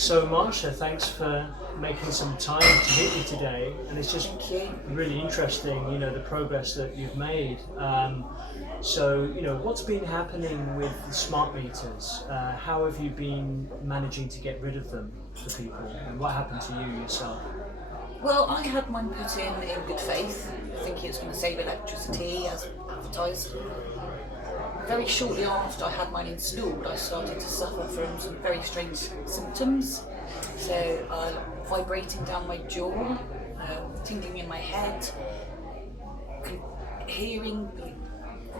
So Marsha, thanks for making some time to meet me today, and it's just Thank you. really interesting, the progress that you've made. What's been happening with the smart meters? How have you been managing to get rid of them for people, and what happened to you yourself? Well, I had mine put in good faith, thinking it was going to save electricity as advertised. Very shortly after I had mine installed, I started to suffer from some very strange symptoms. So, vibrating down my jaw, tingling in my head, hearing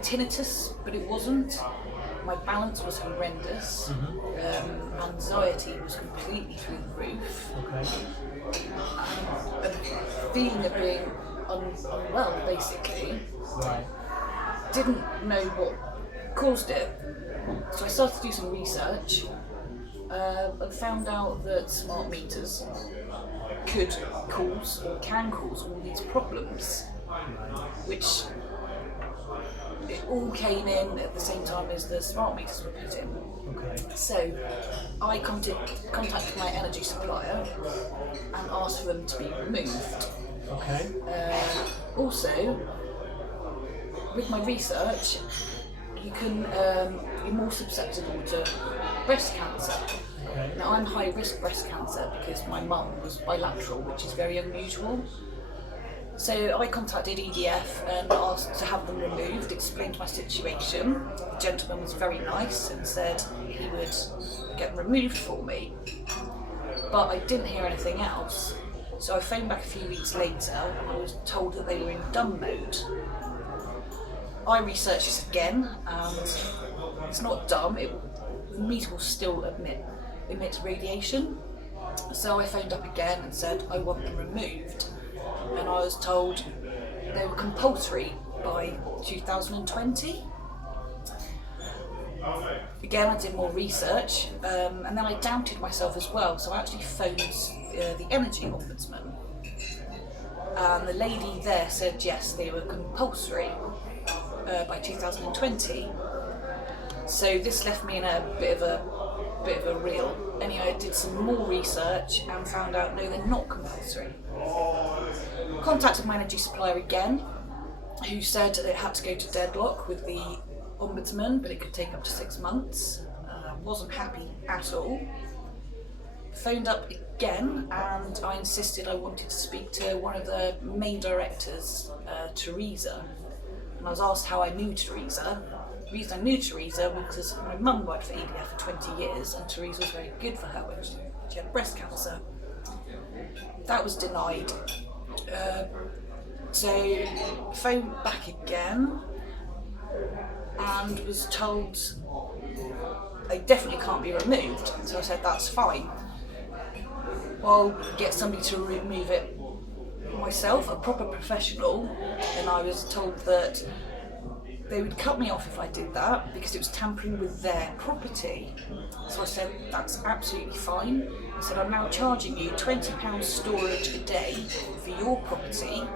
tinnitus, but it wasn't. My balance was horrendous. Anxiety was completely through the roof. Okay. A feeling of being unwell, basically. Right. Didn't know what caused it. So I started to do some research and found out that smart meters could cause or can cause all these problems, which it all came in at the same time as the smart meters were put in. Okay. So I contacted my energy supplier and asked for them to be removed. Okay. Also, with my research, you can be more susceptible to breast cancer. Okay. Now I'm high risk breast cancer because my mum was bilateral, which is very unusual. So I contacted EDF and asked to have them removed, explained my situation. The gentleman was very nice and said he would get them removed for me. But I didn't hear anything else. So I phoned back a few weeks later and I was told that they were in dumb mode. I researched this again and it's not dumb, the meter will still emit radiation. So I phoned up again and said I want them removed. And I was told they were compulsory by 2020. Again, I did more research, and then I doubted myself as well, so I actually phoned the Energy Ombudsman. And the lady there said yes, they were compulsory by 2020. So this left me in a bit of a reel. Anyway, I did some more research and found out no, they're not compulsory. Contacted my energy supplier again, who said it had to go to deadlock with the ombudsman, but it could take up to 6 months. Wasn't happy at all. Phoned up again and I insisted I wanted to speak to one of the main directors, Teresa. And I was asked how I knew Teresa. The reason I knew Teresa was because my mum worked for EDF for 20 years and Teresa was very good for her when she had breast cancer. That was denied. So phoned back again and was told they definitely can't be removed. So I said that's fine. I'll get somebody to remove it myself, a proper professional, and I was told that they would cut me off if I did that because it was tampering with their property. So I said that's absolutely fine. I said I'm now charging you £20 storage a day for your property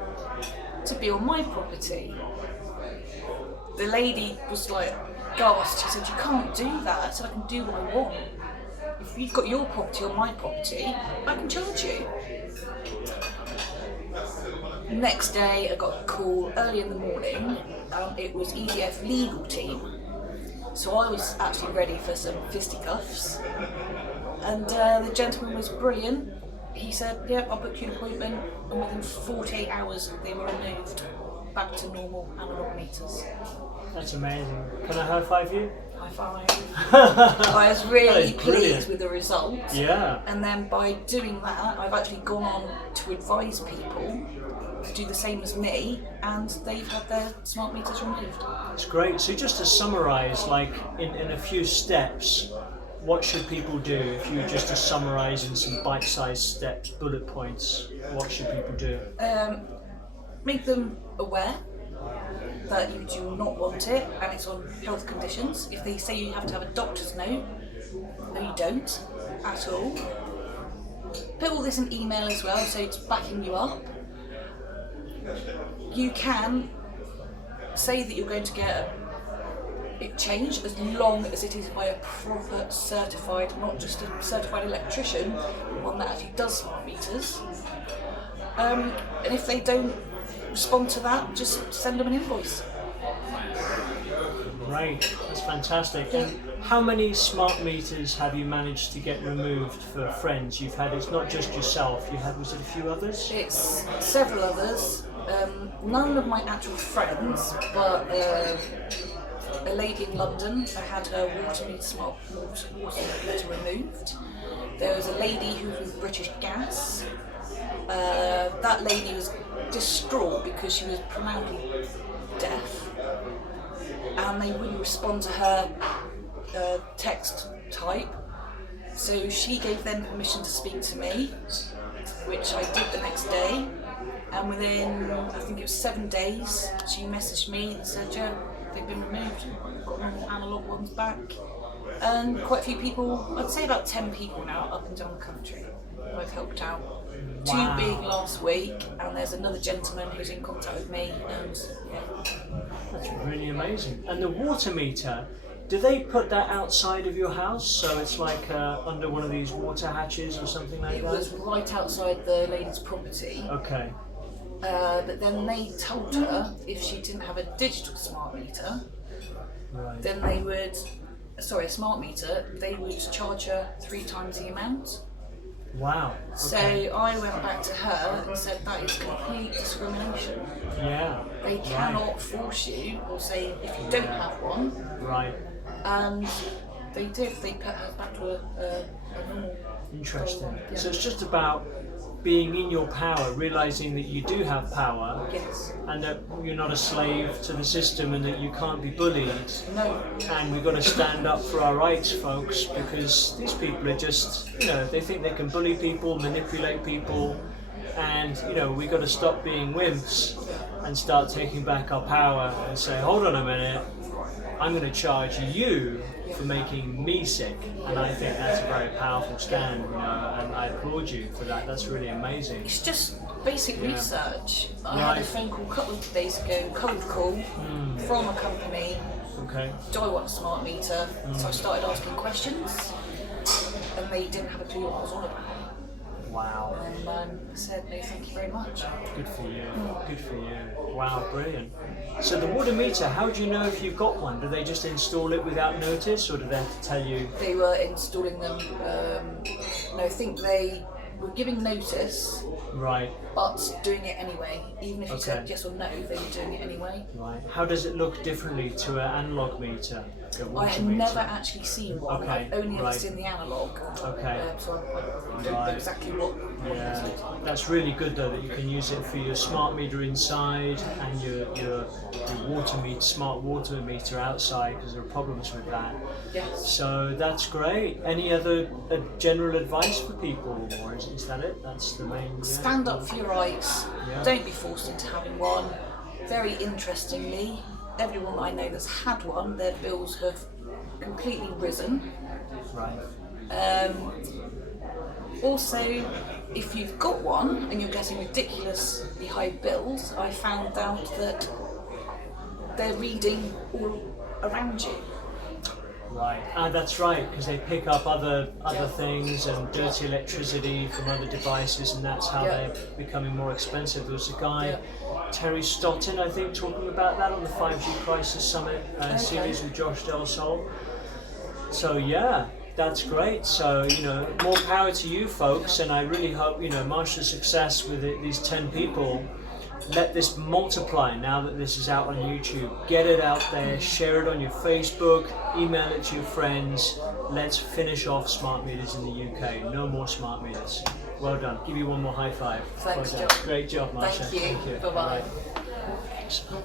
to be on my property. The lady was like gasped. She said you can't do that. I said I can do what I want. If you've got your property on my property, I can charge you. Next day I got a call early in the morning. It was EDF legal team. So I was actually ready for some fisticuffs. And the gentleman was brilliant. He said, yeah, I'll book you an appointment. And within 48 hours they were removed back to normal analog meters. That's amazing. Can I high five you? High five. I was really brilliant. pleased with the result. Yeah. And then by doing that, I've actually gone on to advise people to do the same as me, and they've had their smart meters removed. That's great. So just to summarise, like in a few steps, what should people do? If you were just to summarise in some bite-sized steps, bullet points, what should people do? Make them aware that you do not want it and it's on health conditions. If they say you have to have a doctor's note, no you don't at all. Put all this in email as well so it's backing you up. You can say that you're going to get it change as long as it is by a proper certified, not just a certified electrician, one that actually does smart meters. And if they don't respond to that, just send them an invoice. Great, that's fantastic. Yeah. And how many smart meters have you managed to get removed for friends you've had? It's not just yourself, you had, was it a few others? It's several others. None of my actual friends, but a lady in London, I had her water meter removed. There was a lady who was with British Gas. That lady was distraught because she was profoundly deaf, and they wouldn't respond to her text type. So she gave them permission to speak to me, which I did the next day. And within, I think it was 7 days, she messaged me and said, yeah, they've been removed, got normal analogue ones back. And quite a few people, I'd say about 10 people now up and down the country I've helped out. Wow. 2 being last week, and there's another gentleman who's in contact with me, and yeah. That's really amazing. And the water meter, do they put that outside of your house? So it's like under one of these water hatches or something like It that? was right outside the lady's property. Okay. But then they told her if she didn't have a digital smart meter, Right. then they would, sorry, a smart meter, they would charge her 3 times the amount. Wow. So Okay. I went back to her and said that is complete discrimination. Yeah. They cannot force you or say if you don't have one, Right. and they did, they put her back to a normal. Interesting. Yeah. So it's just about being in your power, realizing that you do have power, Yes. and that you're not a slave to the system, and that you can't be bullied. No. And we've got to stand up for our rights, folks, because these people are just, they think they can bully people, manipulate people, and, we've got to stop being wimps and start taking back our power and say, hold on a minute, I'm going to charge you for making me sick. And I think that's a very powerful stand, and I applaud you for that. That's really amazing. It's just basic research. I had Right. a phone call a couple of days ago, cold call from a company. Okay. Do I want a smart meter? So I started asking questions, and they didn't have a clue what I was on about. Wow. And I said, no, thank you very much. Good for you. Good for you. Wow, brilliant. So the water meter, how do you know if you've got one? Do they just install it without notice, or do they have to tell you? They were installing them, I think they were giving notice, Right. but doing it anyway. Even if you said Okay. yes or no, they were doing it anyway. Right. How does it look differently to an analog meter? A I water had meter? never actually seen one. Okay, I've only ever right. seen the analogue. Okay. So I don't know Right. exactly what Yeah, it looks like. that's really good though that you can use it for your smart meter inside and your water meter, smart water meter outside, because there are problems with that. Yes. So that's great. Any other general advice for people, or is that it? That's the main. Yeah. Stand up for your rights. Yeah. Don't be forced into having one. Very interestingly, everyone I know that's had one, their bills have completely risen. Right. Also, if you've got one and you're getting ridiculously high bills, I found out that they're reading all around you. Right. That's right, because they pick up other Yeah. things and dirty electricity from other devices, and that's how Yeah. they're becoming more expensive. There was a guy, Yeah. Terry Stotton, I think, talking about that on the 5G Crisis Summit series with Josh Del Sol. So yeah, that's great. So more power to you folks, and I really hope Marsha's success with these 10 people. Let this multiply now that this is out on YouTube. Get it out there, share it on your Facebook, email it to your friends. Let's finish off smart meters in the UK. No more smart meters. Well done. Give you one more high five. Thanks, well done. John. Great job, Marsha. Thank you. Bye-bye. Excellent.